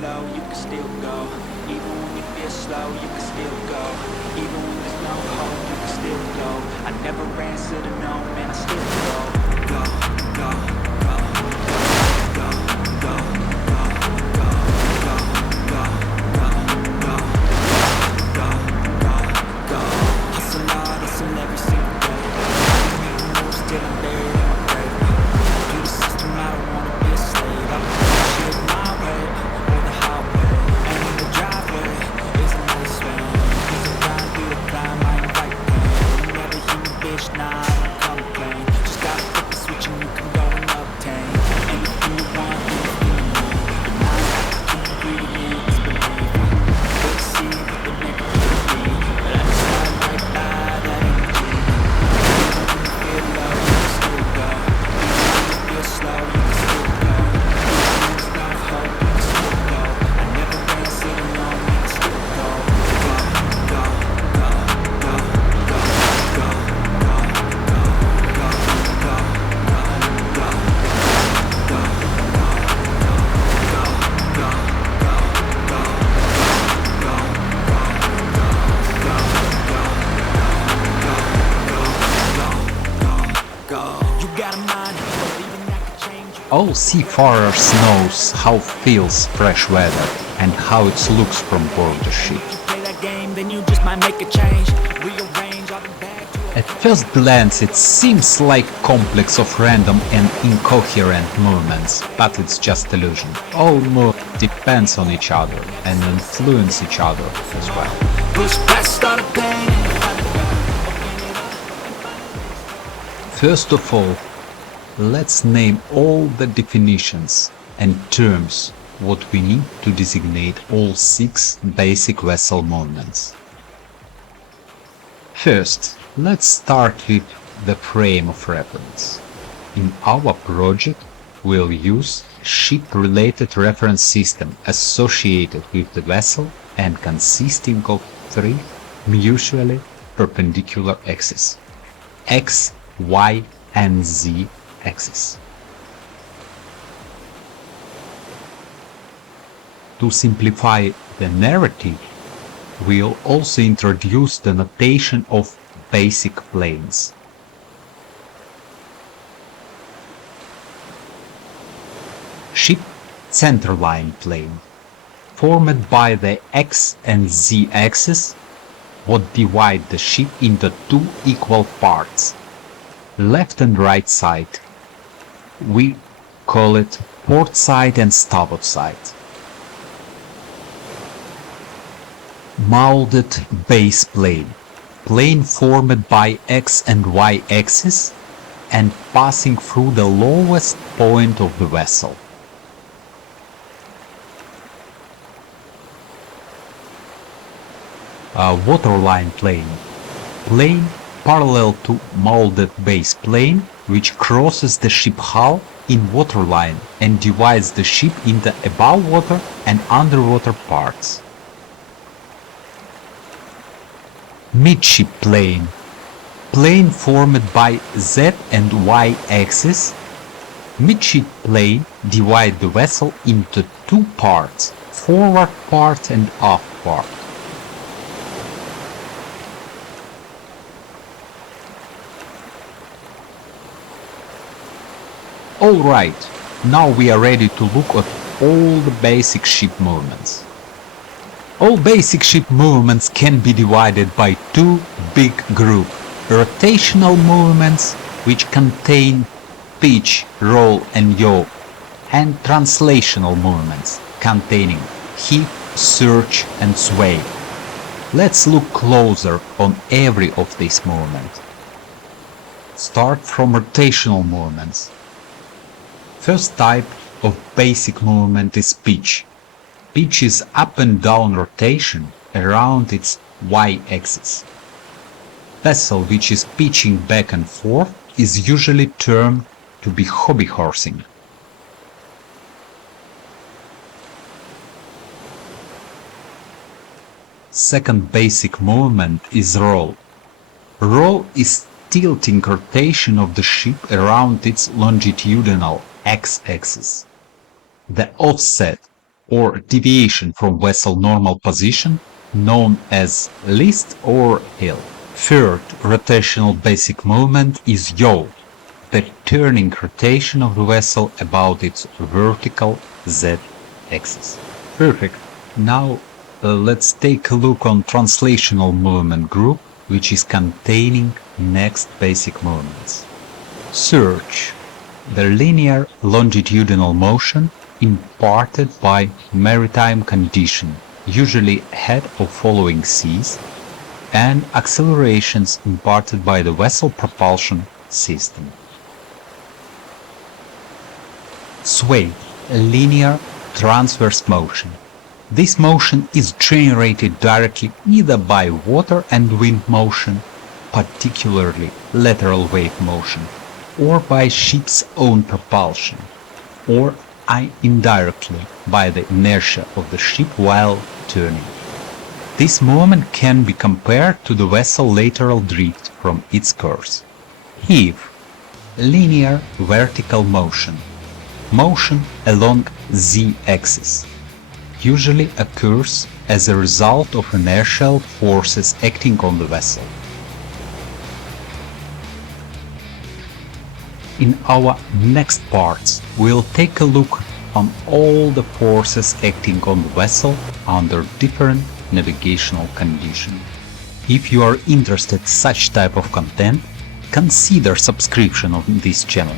low, you can still go. Even when you feel slow, you can still go. Even when there's no hope, you can still go. I never answer to no, man, I still go. Go, go, go, go, go, go, go, go, go, go, go, go, go, go. Hustle hard, hustle every single day. Making moves till I'm buried in my grave. To the system, I don't wanna be a slave. I'm doing shit my way, or the highway. And in the driveway is a nice van. Cause I grind through the climb, I invite pain. You never hear me, bitch, nah, I don't complain. Just gotta flip the switch and you can go and obtain anything you want, anything you need. Your mind's got to keep breathing in, it's belief. We'll see what the next will be, but I just ride right by that energy. Even when you feel low, you can still go. Even when you feel slow, you can still go. Even when there's no hope, you can still go. I never answer to no, man, I still go. Go, go, go, go, go, go, go, go, go, go, go, go, go, go. You got a mind, believing that could change you. All seafarers knows how feels fresh weather and how it looks from board the ship. You play that game, then you just might make a change. Rearrange all the bad to a At first glance it seems like complex of random and incoherent movements, but it's just illusion. All movement depends on each other and influence each other as well. push past all the pain. First of all, let's name all the definitions and terms what we need to designate all 6 basic vessel movements. First, let's start with the frame of reference. In our project, we'll use ship-related reference system associated with the vessel and consisting of 3 mutually perpendicular axes: X, Y, and Z axis. To simplify the narrative, we'll also introduce the notation of basic planes. Ship centerline plane, formed by the X and Z axis, would divide the ship into 2 equal parts, left and right side. We call it port side and starboard side. Molded base plane, plane formed by X and Y axis and passing through the lowest point of the vessel. Waterline plane, plane parallel to molded base plane which crosses the ship hull in waterline and divides the ship into above water and underwater parts. Midship plane, plane formed by Z and Y axis. Midship plane divide the vessel into 2 parts, forward part and aft part. Alright, now we are ready to look at all the basic ship movements. All basic ship movements can be divided by 2 big groups: rotational movements, which contain pitch, roll and yaw, and translational movements, containing heave, surge and sway. Let's look closer on every of these movements. Start from rotational movements. First type of basic movement is pitch. Pitch is up and down rotation around its y-axis. Vessel which is pitching back and forth is usually termed to be hobby horsing. Second basic movement is roll. Roll is tilting rotation of the ship around its longitudinal x-axis. The offset or deviation from vessel normal position, known as list or hill. Third rotational basic moment is yaw, the turning rotation of the vessel about its vertical z-axis. Perfect. Now let's take a look on translational movement group, which is containing next basic movements. Surge, the linear longitudinal motion imparted by maritime condition, usually ahead of following seas, and accelerations imparted by the vessel propulsion system. Sway, linear transverse motion. This motion is generated directly either by water and wind motion, particularly lateral wave motion, or by ship's own propulsion, or indirectly by the inertia of the ship while turning. This moment can be compared to the vessel lateral drift from its course. Heave, linear vertical motion. Motion along z-axis usually occurs as a result of inertial forces acting on the vessel. In our next parts, we'll take a look on all the forces acting on the vessel under different navigational conditions. If you are interested in such type of content, consider subscription on this channel.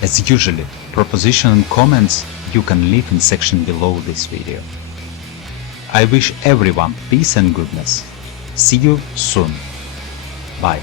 As usually, proposition and comments you can leave in section below this video. I wish everyone peace and goodness. See you soon. Bye.